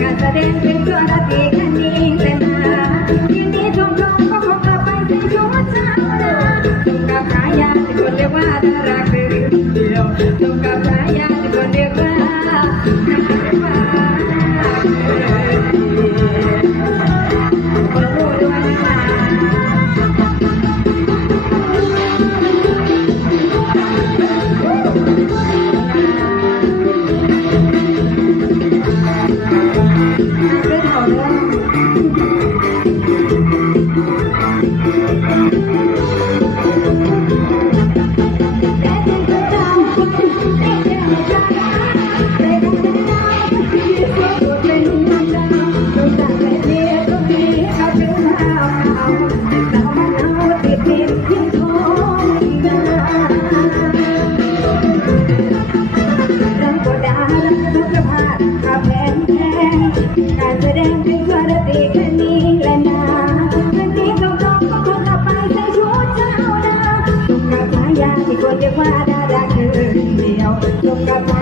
การแสดงเป็นตัวนาทีแค่นี้แต่มาทีนี้ชมชมก็คงกลับไปใส่ชุดเช้านะสมกับฉายาที่คนเรียกว่าดาราคือเดียวสมกับฉายาที่คนเรียกว่า แพ้แพ้การแสดง ฉายาที่คนเรียกว่าดาราคือเดียวสมกับ